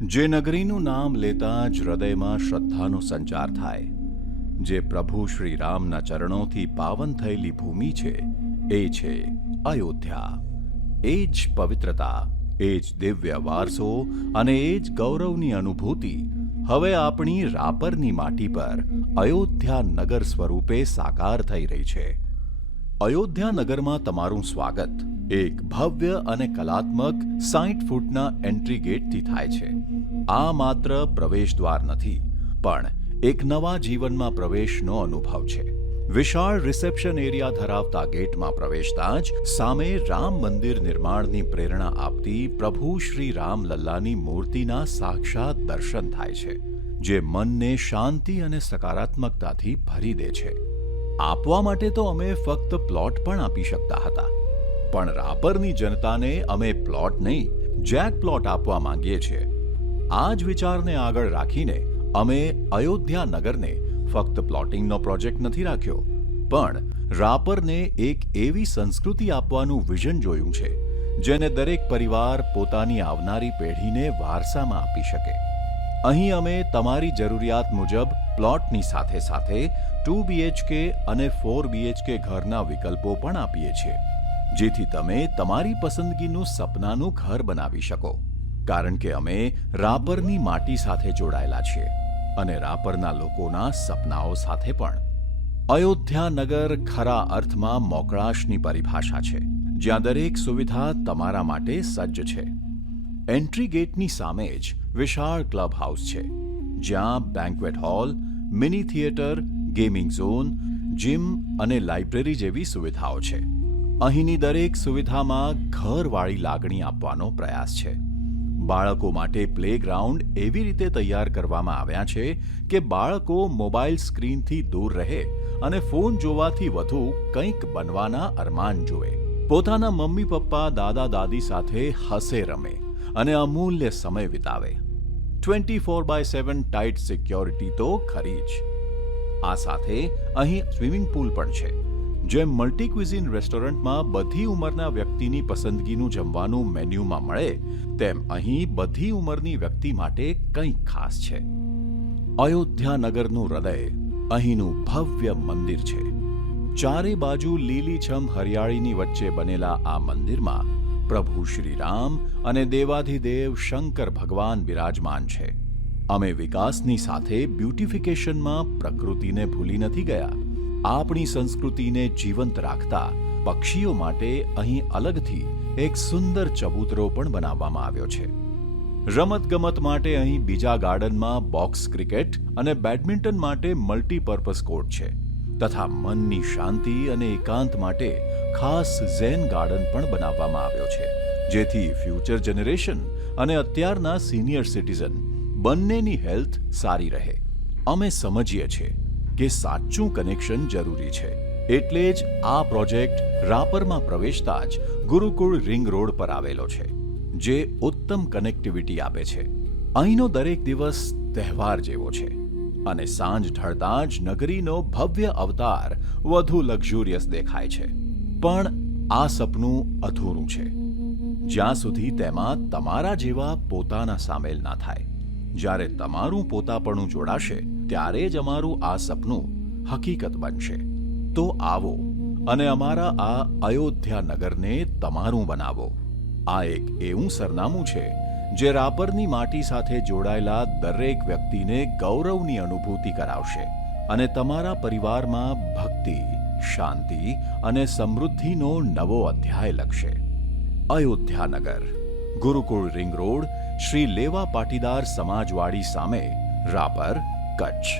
જે નગરીનું નામ લેતા જ હૃદયમાં શ્રદ્ધાનો સંચાર થાય, જે પ્રભુ શ્રી રામના ચરણોથી પાવન થયેલી ભૂમિ છે, એ છે અયોધ્યા. એ જ પવિત્રતા, એ જ દિવ્ય વારસો અને એ જ ગૌરવની અનુભૂતિ હવે આપણી રાપરની માટી પર અયોધ્યા નગર સ્વરૂપે સાકાર થઈ રહી છે. અયોધ્યા નગરમાં તમારું સ્વાગત એક ભવ્ય અને કલાત્મક 60 ફૂટના એન્ટ્રી ગેટથી થાય છે. આ માત્ર પ્રવેશદ્વાર નથી, પણ એક નવા જીવનમાં પ્રવેશનો અનુભવ છે. વિશાળ રિસેપ્શન એરિયા ધરાવતા ગેટમાં પ્રવેશતા જ સામે રામ મંદિર નિર્માણની પ્રેરણા આપતી પ્રભુ શ્રી રામલલ્લાની મૂર્તિના સાક્ષાત દર્શન થાય છે, જે મનને શાંતિ અને સકારાત્મકતાથી ભરી દે છે. આપવા માટે તો અમે ફક્ત પ્લોટ પણ આપી શકતા હતા, પણ રાપરની જનતાને અમે પ્લોટ નહીં, જેક પ્લોટ આપવા માંગીએ છીએ. આ જ વિચારને આગળ રાખીને અમે અયોધ્યા નગરને ફક્ત પ્લોટિંગનો પ્રોજેક્ટ નથી રાખ્યો, પણ રાપરને એક એવી સંસ્કૃતિ આપવાનું વિઝન જોયું છે, જેને દરેક પરિવાર પોતાની આવનારી પેઢીને વારસામાં આપી શકે. અહીં અમે તમારી જરૂરિયાત મુજબ પ્લોટની સાથે સાથે 2 BHK અને 4 BHK ઘરના વિકલ્પો પણ આપીએ છીએ, જેથી તમે તમારી પસંદગીનું સપનાનું ઘર બનાવી શકો. કારણ કે અમે રાપરની માટી સાથે જોડાયેલા છીએ અને રાપરના લોકોના સપનાઓ સાથે પણ. અયોધ્યા નગર ખરા અર્થમાં મોકળાશની પરિભાષા છે, જ્યાં દરેક સુવિધા તમારા માટે સજ્જ છે. એન્ટ્રી ગેટની સામે જ વિશાળ ક્લબ હાઉસ છે, જ્યાં banquet hall, mini theatre, gaming zone, gym અને લાઇબ્રેરી જેવી સુવિધાઓ છે. અહીંની દરેક સુવિધામાં ઘરવાળી લાગણી આપવાનો પ્રયાસ છે. બાળકો માટે પ્લેગ્રાઉન્ડ એવી રીતે તૈયાર કરવામાં આવ્યા છે કે બાળકો મોબાઈલ સ્ક્રીનથી દૂર રહે અને ફોન જોવાથી વધુ કંઈક બનવાના અરમાન જુએ. પોતાના મમ્મી પપ્પા, દાદા દાદી સાથે હસે રમે અને અમૂલ્ય સમય વિતાવે. 24/7 ટાઇટ સિક્યોરિટી તો ખરી જ. આ સાથે અહીં સ્વિમિંગ પૂલ પણ છે. જેમ મલ્ટી ક્વિઝિન રેસ્ટોરન્ટમાં બધી ઉંમરના વ્યક્તિની પસંદગીનું જમવાનું મેન્યુમાં મળે, તેમ અહીં બધી ઉંમરની વ્યક્તિ માટે કંઈક ખાસ છે. અયોધ્યા નગરનું હૃદય અહીંનું ભવ્ય મંદિર છે. ચારે બાજુ લીલીછમ હરિયાળીની વચ્ચે બનેલા આ મંદિરમાં પ્રભુ શ્રી રામ અને દેવાધિદેવ શંકર ભગવાન બિરાજમાન છે. અમે વિકાસની સાથે બ્યુટિફિકેશનમાં પ્રકૃતિને ભૂલી નથી ગયા. આપણી સંસ્કૃતિને જીવંત રાખતા પક્ષીઓ માટે અહીં અલગથી એક સુંદર ચબૂતરો પણ બનાવવામાં આવ્યો છે. રમતગમત માટે અહીં બીજા ગાર્ડનમાં બોક્સ ક્રિકેટ અને બેડમિન્ટન માટે મલ્ટીપર્પઝ કોર્ટ છે, તથા મનની શાંતિ અને એકાંત માટે ખાસ ઝેન ગાર્ડન પણ બનાવવામાં આવ્યો છે, જેથી ફ્યુચર જનરેશન અને અત્યારના સિનિયર સિટીઝન બંનેની હેલ્થ સારી રહે. અમે સમજીએ છીએ કે સાચું કનેક્શન જરૂરી છે, એટલે જ આ પ્રોજેક્ટ રાપરમાં પ્રવેશતા જ ગુરુકુળ રિંગ રોડ પર આવેલો છે, જે ઉત્તમ કનેક્ટિવિટી આપે છે. અહીંનો દરેક દિવસ તહેવાર જેવો છે અને સાંજ ઢળતા જ નગરીનો ભવ્ય અવતાર વધુ લક્ઝુરિયસ દેખાય છે. પણ આ સપનું અધૂરું છે જ્યાં સુધી તેમાં તમારા જેવા પોતાના સામેલ ના થાય. જ્યારે તમારું પોતાપણું જોડાશે, ત્યારે જ અમારું આ સપનું હકીકત બનશે. તો આવો અને અમારા આ અયોધ્યા નગરને તમારું બનાવો. આ એક એવું સરનામું છે જે રાપરની માટી સાથે જોડાયેલા દરેક વ્યક્તિને ગૌરવની અનુભૂતિ કરાવશે અને તમારા પરિવારમાં ભક્તિ, શાંતિ અને સમૃદ્ધિનો નવો અધ્યાય લખશે. અયોધ્યા નગર, ગુરુકુળ રિંગ રોડ, શ્રી લેવા પાટીદાર સમાજવાડી સામે, રાપર, કચ્છ.